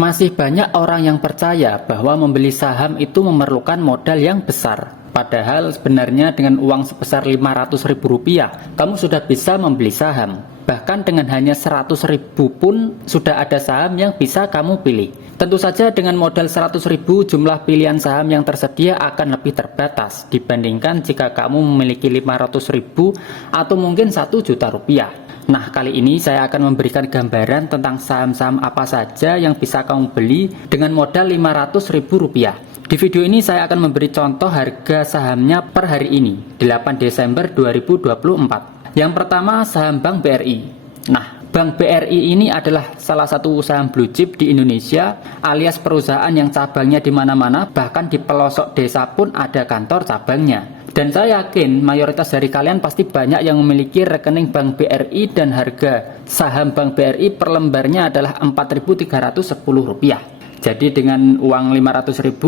Masih banyak orang yang percaya bahwa membeli saham itu memerlukan modal yang besar. Padahal sebenarnya dengan uang sebesar Rp500.000, kamu sudah bisa membeli saham. Bahkan dengan hanya Rp100.000 pun sudah ada saham yang bisa kamu pilih. Tentu saja dengan modal Rp100.000 jumlah pilihan saham yang tersedia akan lebih terbatas dibandingkan jika kamu memiliki Rp500.000 atau mungkin Rp1 juta. Nah, kali ini saya akan memberikan gambaran tentang saham-saham apa saja yang bisa kamu beli dengan modal Rp500.000. Di video ini saya akan memberi contoh harga sahamnya per hari ini, 8 Desember 2024. Yang pertama, saham Bank BRI. Nah, Bank BRI ini adalah salah satu saham blue chip di Indonesia, alias perusahaan yang cabangnya di mana-mana, bahkan di pelosok desa pun ada kantor cabangnya. Dan saya yakin mayoritas dari kalian pasti banyak yang memiliki rekening Bank BRI dan harga saham Bank BRI per lembarnya adalah Rp4.310. Jadi dengan uang Rp500.000,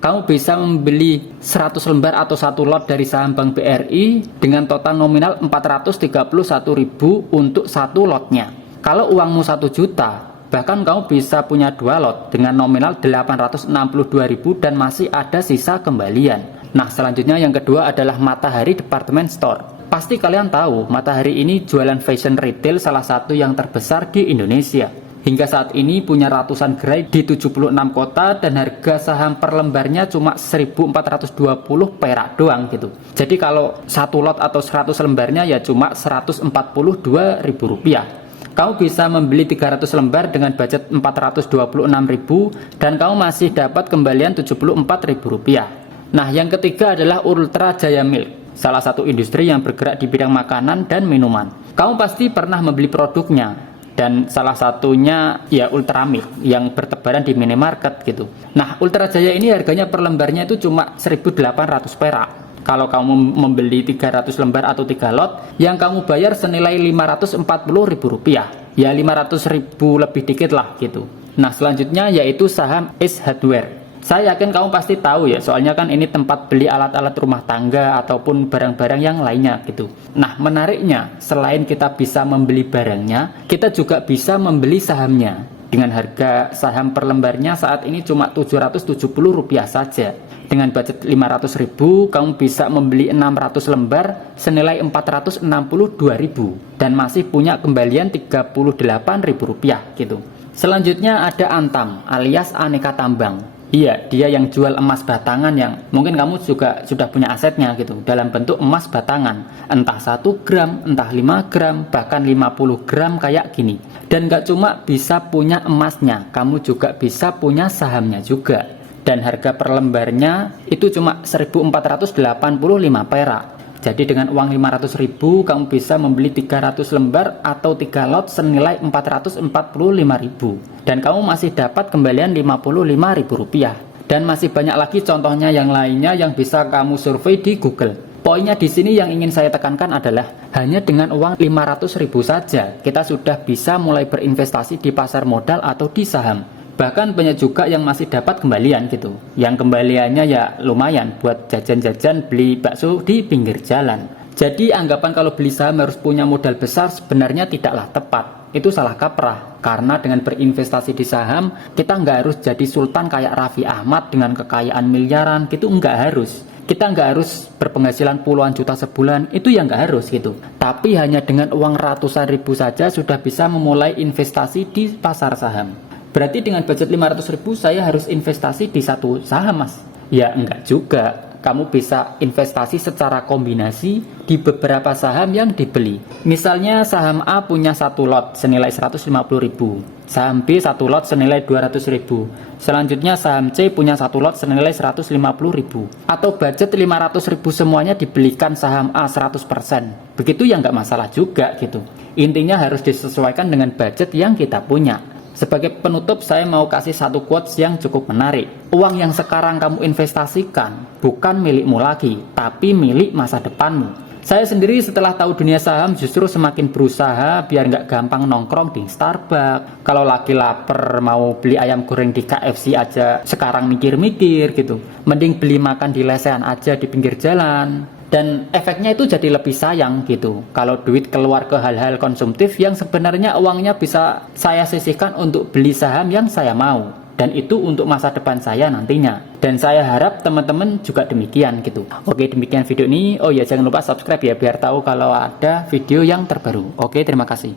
kamu bisa membeli 100 lembar atau 1 lot dari saham Bank BRI dengan total nominal Rp431.000 untuk 1 lotnya. Kalau uangmu 1 juta, bahkan kamu bisa punya 2 lot dengan nominal Rp862.000 dan masih ada sisa kembalian. Nah, selanjutnya yang kedua adalah Matahari Department Store. Pasti kalian tahu, Matahari ini jualan fashion retail salah satu yang terbesar di Indonesia. Hingga saat ini punya ratusan gerai di 76 kota dan harga saham per lembarnya cuma 1.420 perak doang gitu. Jadi kalau 1 lot atau 100 lembarnya ya cuma Rp142.000. Kamu bisa membeli 300 lembar dengan budget Rp426.000 dan kamu masih dapat kembalian Rp74.000. Nah, yang ketiga adalah Ultra Jaya Milk, salah satu industri yang bergerak di bidang makanan dan minuman. Kamu pasti pernah membeli produknya, dan salah satunya ya Ultra Milk yang bertebaran di minimarket gitu. Nah, Ultra Jaya ini harganya per lembarnya itu cuma 1.800 perak. Kalau kamu membeli 300 lembar atau 3 lot, yang kamu bayar senilai Rp540.000. Ya 500.000 lebih dikit lah gitu. Nah, selanjutnya yaitu saham Ace Hardware. Saya yakin kamu pasti tahu ya, soalnya kan ini tempat beli alat-alat rumah tangga ataupun barang-barang yang lainnya gitu. Nah, menariknya, selain kita bisa membeli barangnya, kita juga bisa membeli sahamnya. Dengan harga saham per lembarnya saat ini cuma Rp770 saja. Dengan budget Rp500.000, kamu bisa membeli 600 lembar senilai Rp462.000 dan masih punya kembalian Rp38.000 gitu. Selanjutnya ada Antam alias Aneka Tambang. Iya, dia yang jual emas batangan yang mungkin kamu juga sudah punya asetnya gitu, dalam bentuk emas batangan, entah 1 gram, entah 5 gram, bahkan 50 gram kayak gini. Dan gak cuma bisa punya emasnya, kamu juga bisa punya sahamnya juga. Dan harga per lembarnya itu cuma Rp1.485 perak. Jadi dengan uang Rp500.000 kamu bisa membeli 300 lembar atau 3 lot senilai Rp445.000 dan kamu masih dapat kembalian Rp55.000. Dan masih banyak lagi contohnya yang lainnya yang bisa kamu survei di Google. Poinnya di sini yang ingin saya tekankan adalah hanya dengan uang Rp500.000 saja kita sudah bisa mulai berinvestasi di pasar modal atau di saham. Bahkan banyak juga yang masih dapat kembalian gitu, yang kembaliannya ya lumayan buat jajan-jajan beli bakso di pinggir jalan. Jadi anggapan kalau beli saham harus punya modal besar sebenarnya tidaklah tepat. Itu salah kaprah, karena dengan berinvestasi di saham kita nggak harus jadi sultan kayak Raffi Ahmad dengan kekayaan miliaran gitu, nggak harus. Kita nggak harus berpenghasilan puluhan juta sebulan, itu yang nggak harus gitu. Tapi hanya dengan uang ratusan ribu saja sudah bisa memulai investasi di pasar saham. Berarti dengan budget Rp500.000 saya harus investasi di 1 saham, Mas? Ya enggak juga. Kamu bisa investasi secara kombinasi di beberapa saham yang dibeli. Misalnya saham A punya 1 lot senilai Rp150.000, saham B 1 lot senilai Rp200.000, selanjutnya saham C punya 1 lot senilai Rp150.000. Atau budget Rp500.000 semuanya dibelikan saham A 100%. Begitu ya nggak masalah juga gitu. Intinya harus disesuaikan dengan budget yang kita punya. Sebagai penutup saya mau kasih 1 quotes yang cukup menarik. Uang yang sekarang kamu investasikan bukan milikmu lagi, tapi milik masa depanmu. Saya sendiri setelah tahu dunia saham justru semakin berusaha biar nggak gampang nongkrong di Starbucks. Kalau lagi lapar mau beli ayam goreng di KFC aja sekarang mikir-mikir gitu. Mending beli makan di lesehan aja di pinggir jalan. Dan efeknya itu jadi lebih sayang gitu. Kalau duit keluar ke hal-hal konsumtif yang sebenarnya uangnya bisa saya sisihkan untuk beli saham yang saya mau. Dan itu untuk masa depan saya nantinya. Dan saya harap teman-teman juga demikian gitu. Oke, demikian video ini. Oh ya, jangan lupa subscribe ya biar tahu kalau ada video yang terbaru. Oke, terima kasih.